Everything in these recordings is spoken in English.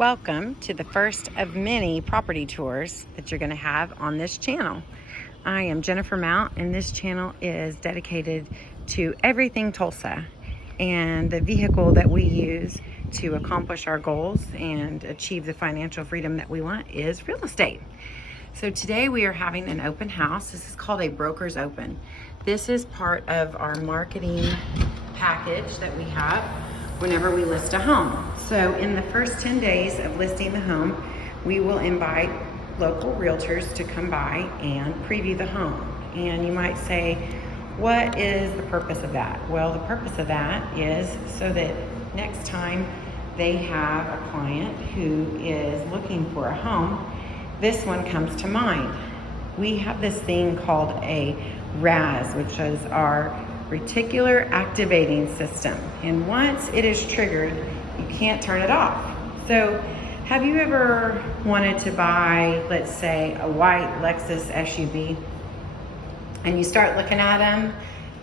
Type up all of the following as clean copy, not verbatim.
Welcome to the first of many property tours that you're going to have on this channel. I am Jennifer Mount, and this channel is dedicated to everything Tulsa. And the vehicle that we use to accomplish our goals and achieve the financial freedom that we want is real estate. So today we are having an open house. This is called a broker's open. This is part of our marketing package that we have whenever we list a home. So in the first 10 days of listing the home, we will invite local realtors to come by and preview the home. And you might say, what is the purpose of that? Well, the purpose of that is so that next time they have a client who is looking for a home, this one comes to mind. We have this thing called a RAS, which is our reticular activating system. And once it is triggered, you can't turn it off. So have you ever wanted to buy, let's say, a white Lexus SUV? And you start looking at them,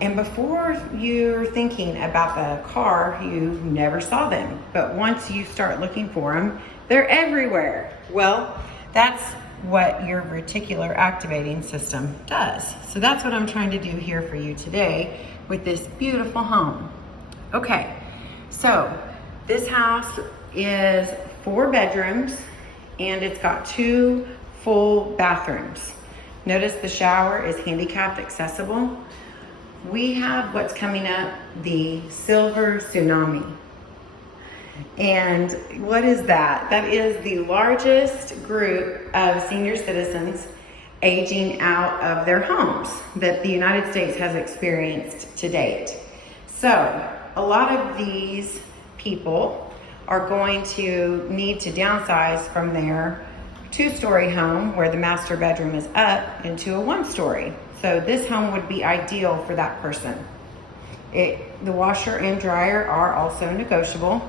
and before you're thinking about the car, you never saw them. But once you start looking for them, they're everywhere. Well, that's what your reticular activating system does. So that's what I'm trying to do here for you today with this beautiful home. Okay, so this house is 4 bedrooms and it's got 2 full bathrooms. Notice the shower is handicapped accessible. We have what's coming up, the silver tsunami. And what is that? That is the largest group of senior citizens aging out of their homes that the United States has experienced to date. So a lot of these people are going to need to downsize from their 2-story home where the master bedroom is up into a 1-story. So this home would be ideal for that person. The washer and dryer are also negotiable.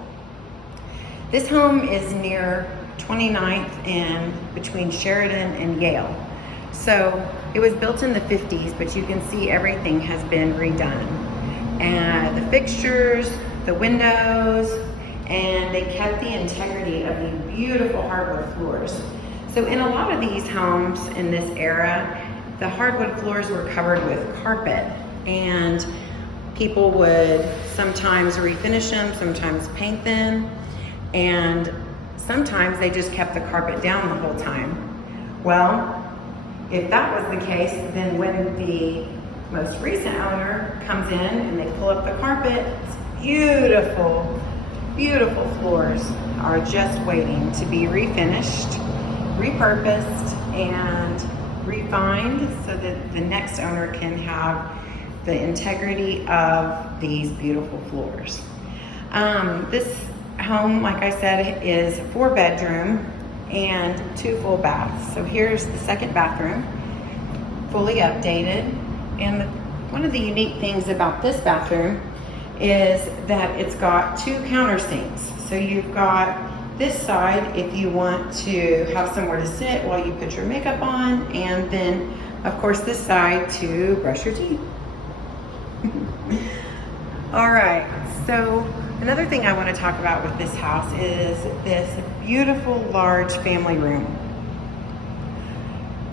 This home is near 29th and between Sheridan and Yale. So it was built in the 50s, but you can see everything has been redone. And the fixtures, the windows, and they kept the integrity of these beautiful hardwood floors. So in a lot of these homes in this era, the hardwood floors were covered with carpet, and people would sometimes refinish them, sometimes paint them, and sometimes they just kept the carpet down the whole time. Well, if that was the case, then when the most recent owner comes in and they pull up the carpet, it's beautiful, beautiful floors are just waiting to be refinished, repurposed, and refined so that the next owner can have the integrity of these beautiful floors. This home, like I said, is 4 bedroom and 2 full baths. So here's the second bathroom, fully updated. And one of the unique things about this bathroom is that it's got 2 countersinks. So you've got this side if you want to have somewhere to sit while you put your makeup on, and then of course this side to brush your teeth. All right, so another thing I want to talk about with this house is this beautiful large family room.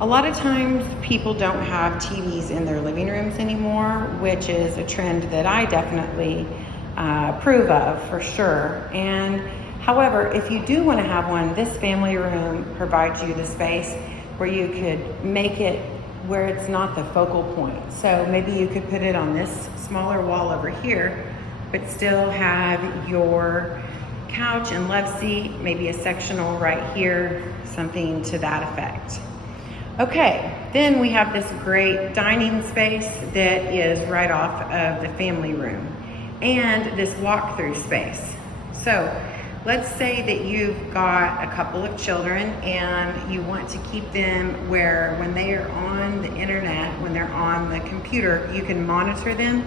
A lot of times people don't have TVs in their living rooms anymore, which is a trend that I definitely approve of for sure. And however, if you do want to have one, this family room provides you the space where you could make it where it's not the focal point. So maybe you could put it on this smaller wall over here, but still have your couch and love seat, maybe a sectional right here, something to that effect. Okay, then we have this great dining space that is right off of the family room, and this walk-through space. So let's say that you've got a couple of children and you want to keep them where when they are on the internet, when they're on the computer, you can monitor them.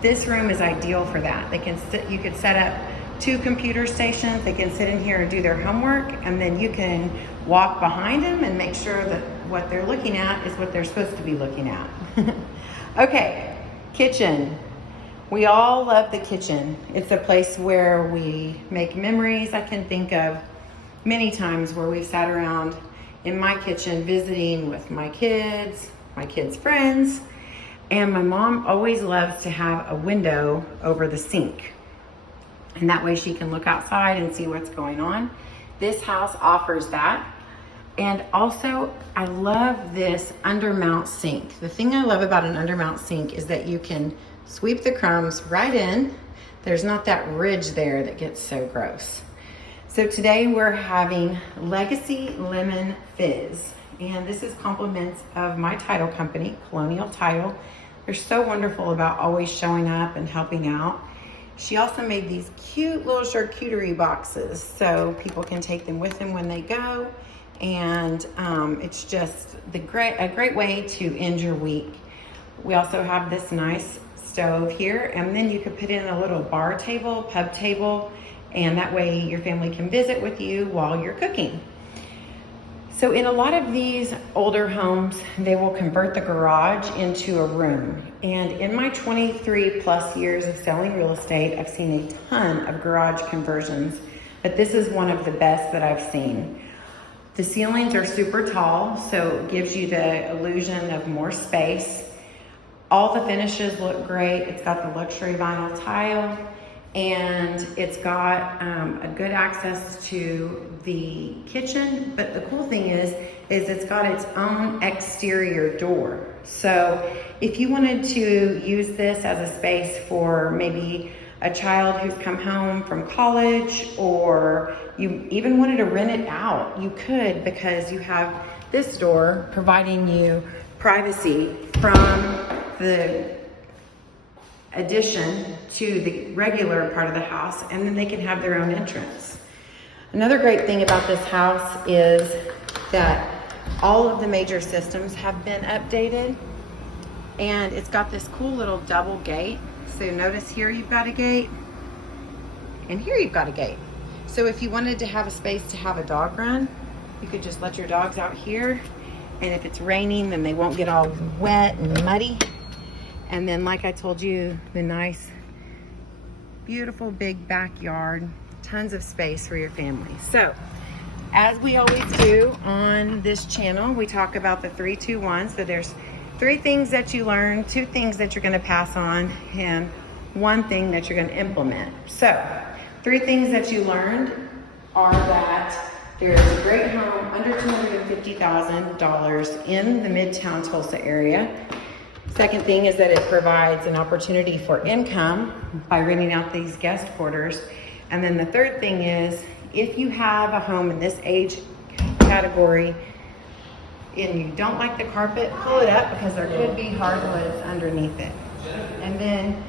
This room is ideal for that. They can sit, you could set up 2 computer stations. They can sit in here and do their homework, and then you can walk behind them and make sure that what they're looking at is what they're supposed to be looking at. Okay, kitchen. We all love the kitchen. It's a place where we make memories. I can think of many times where we've sat around in my kitchen visiting with my kids' friends, and my mom always loves to have a window over the sink. And that way she can look outside and see what's going on. This house offers that. And also, I love this undermount sink. The thing I love about an undermount sink is that you can sweep the crumbs right in. There's not that ridge there that gets so gross. So today we're having Legacy Lemon Fizz. And this is compliments of my title company, Colonial Title. They're so wonderful about always showing up and helping out. She also made these cute little charcuterie boxes so people can take them with them when they go. And it's just a great way to end your week. We also have this nice stove here, and then you could put in a little bar table, pub table, and that way your family can visit with you while you're cooking. So in a lot of these older homes, they will convert the garage into a room. And in my 23 plus years of selling real estate, I've seen a ton of garage conversions, but this is one of the best that I've seen. The ceilings are super tall, so it gives you the illusion of more space. All the finishes look great. It's got the luxury vinyl tile, and it's got a good access to the kitchen. But the cool thing is it's got its own exterior door. So if you wanted to use this as a space for maybe a child who's come home from college, or you even wanted to rent it out, you could, because you have this door providing you privacy from the addition to the regular part of the house, and then they can have their own entrance. Another great thing about this house is that all of the major systems have been updated, and it's got this cool little double gate. So notice here you've got a gate, and here you've got a gate. So if you wanted to have a space to have a dog run, you could just let your dogs out here, and if it's raining, then they won't get all wet and muddy. And then, like I told you, the nice, beautiful big backyard, tons of space for your family. So, as we always do on this channel, we talk about the 3-2-1. So there's 3 things that you learn, 2 things that you're gonna pass on, and 1 thing that you're gonna implement. So, 3 things that you learned are that there's a great home under $250,000 in the Midtown Tulsa area. Second thing is that it provides an opportunity for income by renting out these guest quarters. And then the third thing is, if you have a home in this age category and you don't like the carpet, pull it up, because there could be hardwoods underneath it. And then